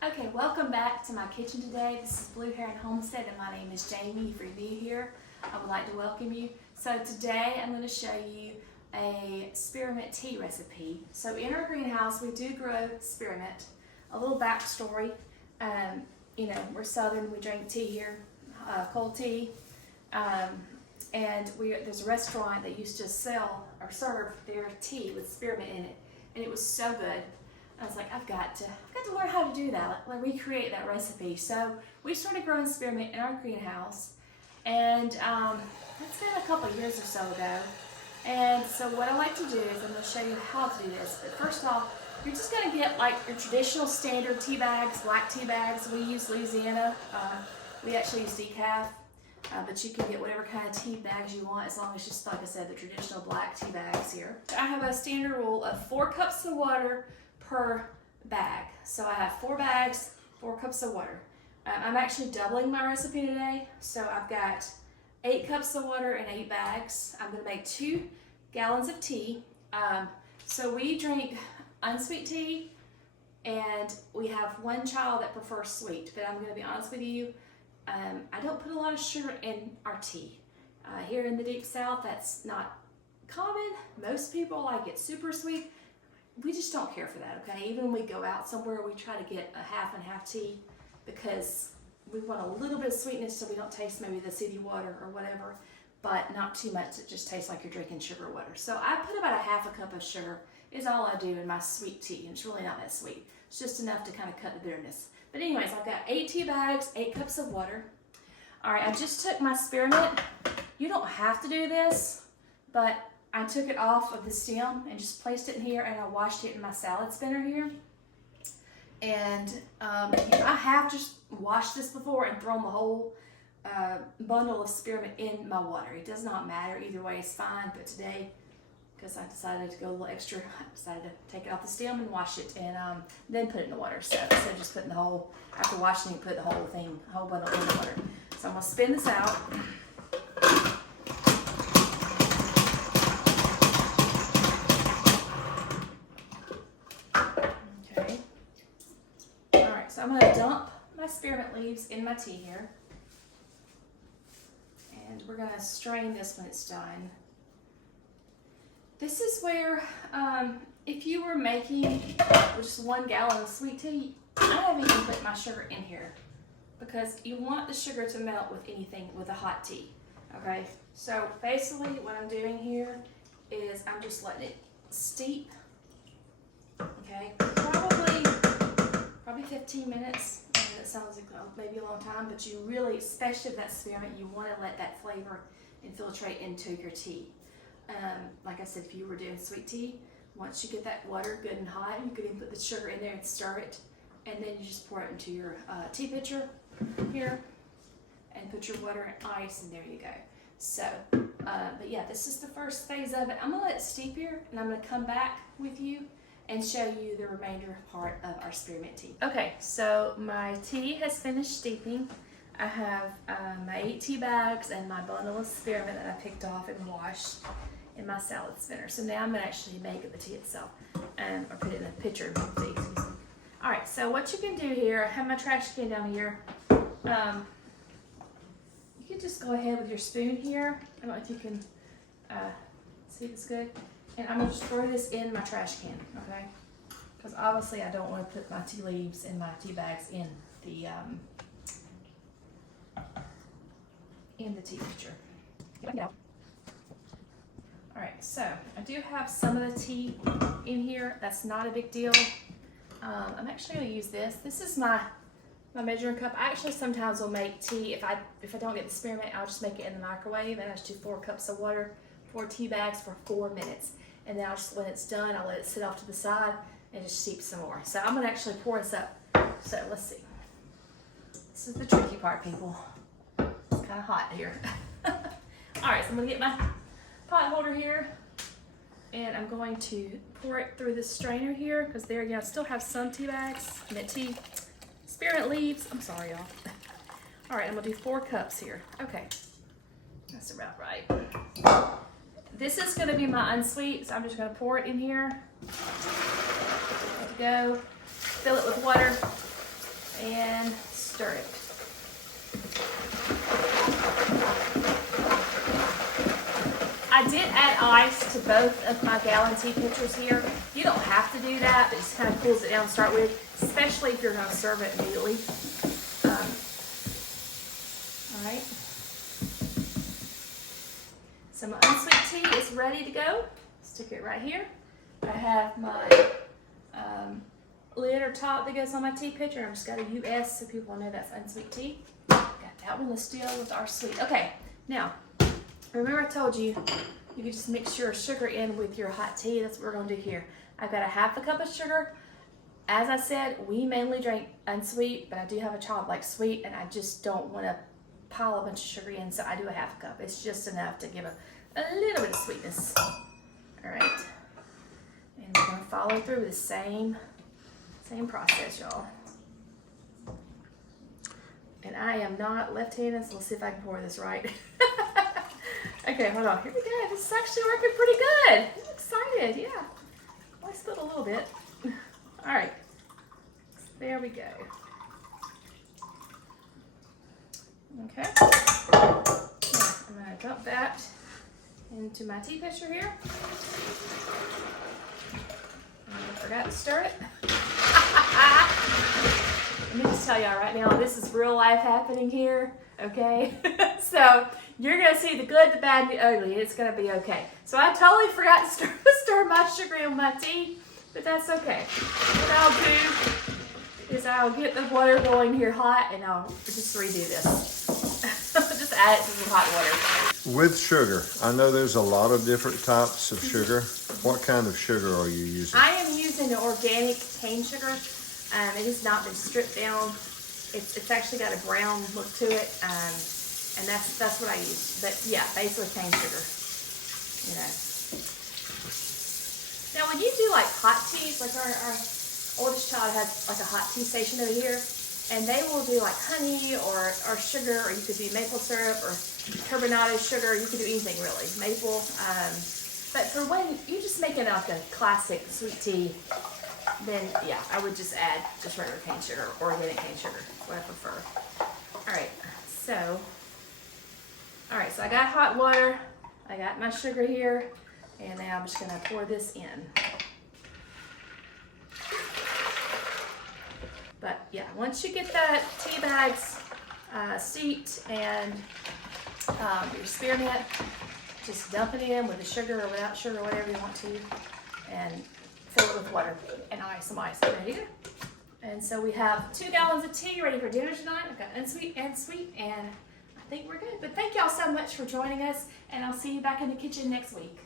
Okay, welcome back to my kitchen today. This is Blue Heron Homestead and my name is Jamie. If you're new here, I would like to welcome you. So today I'm going to show you a spearmint tea recipe. So in our greenhouse we do grow spearmint. A little backstory, we're Southern, we drink tea here, cold tea. And there's a restaurant that used to sell or serve their tea with spearmint in it, and it was so good. I was like, I've got to learn how to do that, like recreate that recipe. So we started growing spearmint in our greenhouse, and that's been a couple years or so ago. And so what I like to do is I'm going to show you how to do this. But first off, you're just going to get like your traditional standard tea bags, black tea bags. We use Louisiana. We actually use decaf. But you can get whatever kind of tea bags you want, as long as, just like I said, the traditional black tea bags here. I have a standard rule of 4 cups of water per bag. So I have 4 bags, 4 cups of water. I'm actually doubling my recipe today. So I've got 8 cups of water and 8 bags. I'm going to make 2 gallons of tea. So we drink unsweet tea, and we have one child that prefers sweet. But I'm going to be honest with you, I don't put a lot of sugar in our tea. Here in the Deep South, that's not common. Most people like it super sweet. We just don't care for that, okay? Even when we go out somewhere, we try to get a half and half tea because we want a little bit of sweetness so we don't taste maybe the city water or whatever, but not too much. It just tastes like you're drinking sugar water. So I put about a half a cup of sugar is all I do in my sweet tea, and it's really not that sweet. It's just enough to kind of cut the bitterness. But anyways, I've got 8 tea bags, 8 cups of water. All right, I just took my spearmint. You don't have to do this, but I took it off of the stem and just placed it in here, and I washed it in my salad spinner here. And I have just washed this before and thrown the whole bundle of spearmint in my water. It does not matter, either way is fine, but today, because I decided to go a little extra, I decided to take it off the stem and wash it, and then put it in the water. So instead of just putting the whole, after washing it, put the whole thing, the whole bundle in the water. So I'm gonna spin this out. Okay. All right, so I'm gonna dump my spearmint leaves in my tea here. And we're gonna strain this when it's done. This is where, if you were making just 1 gallon of sweet tea, I haven't even put my sugar in here because you want the sugar to melt with anything with a hot tea, okay? So basically what I'm doing here is I'm just letting it steep, okay? Probably 15 minutes. I mean, that sounds like maybe a long time, but you really, especially with that spearmint, you want to let that flavor infiltrate into your tea. Like I said, if you were doing sweet tea, once you get that water good and hot, you could even put the sugar in there and stir it, and then you just pour it into your tea pitcher here, and put your water and ice, and there you go. So, but yeah, this is the first phase of it. I'm gonna let it steep here, and I'm gonna come back with you and show you the remainder part of our spearmint tea. Okay, so my tea has finished steeping. I have my 8 tea bags and my bundle of spearmint that I picked off and washed in my salad spinner. So now I'm gonna actually make the tea itself, or put it in a pitcher and make the tea. Excuse me. All right, so what you can do here, I have my trash can down here. You can just go ahead with your spoon here. I don't know if you can see this good. And I'm gonna just throw this in my trash can, okay? Because obviously I don't want to put my tea leaves and my tea bags in the tea pitcher. All right, so I do have some of the tea in here. That's not a big deal. I'm actually going to use this. This is my measuring cup. I actually sometimes will make tea. If I don't get the spearmint, I'll just make it in the microwave, and I just do 4 cups of water, 4 tea bags for 4 minutes. And then when it's done, I'll let it sit off to the side and just steep some more. So I'm going to actually pour this up. So let's see. This is the tricky part, people. It's kind of hot here. All right, so I'm going to get my pot holder here, and I'm going to pour it through the strainer here, because there again I still have some tea bags, mint tea, spearmint leaves. I'm sorry, y'all. All right, I'm gonna do 4 cups here. Okay, that's about right. This is gonna be my unsweet, so I'm just gonna pour it in here. There we go. Fill it with water. and stir it. I did add ice to both of my gallon tea pitchers here. You don't have to do that, but it just kind of cools it down to start with, especially if you're going to serve it immediately. All right. So my unsweet tea is ready to go. Stick it right here. I have my lid or top that goes on my tea pitcher. I've just got a US so people know that's unsweet tea. Got that one. Let's deal with our sweet. Okay, now remember I told you you can just mix your sugar in with your hot tea. That's what we're going to do here. I've got a half a cup of sugar. As I said, we mainly drink unsweet, but I do have a child like sweet, and I just don't want to pile a bunch of sugar in, so I do a half a cup. It's just enough to give a little bit of sweetness. All right, and we're going to follow through with the same process, y'all. And I am not left-handed, so let's see if I can pour this right. Okay, hold on. Here we go. This is actually working pretty good. I'm excited. Yeah. Well, I spilled a little bit. All right. There we go. Okay. Now, I'm going to dump that into my tea pitcher here. I forgot to stir it. Let me just tell y'all right now, this is real life happening here, okay? So you're gonna see the good, the bad, and the ugly. It's gonna be okay. So I totally forgot to stir my sugar in my tea, but that's okay. What I'll do is I'll get the water going here hot, and I'll just redo this. Just add it to some hot water. With sugar, I know there's a lot of different types of sugar. What kind of sugar are you using? I am using an organic cane sugar. It has not been stripped down. It's actually got a brown look to it, and that's what I use. But yeah, basically cane sugar. You know. Now, when you do like hot teas, like our oldest child has like a hot tea station over here, and they will do like honey or sugar, or you could do maple syrup or carbonado sugar. You could do anything really, maple. But for when you're just making like a classic sweet tea, then yeah, I would just add just regular cane sugar or organic cane sugar. That's what I prefer. All right, so I got hot water. I got my sugar here, and now I'm just gonna pour this in. But yeah, once you get the tea bags steeped and your spearmint, just dump it in with the sugar or without sugar, whatever you want to, and fill it with water and some ice. Ready to go. And so we have 2 gallons of tea ready for dinner tonight. I've got unsweet and sweet, and I think we're good. But thank y'all so much for joining us, and I'll see you back in the kitchen next week.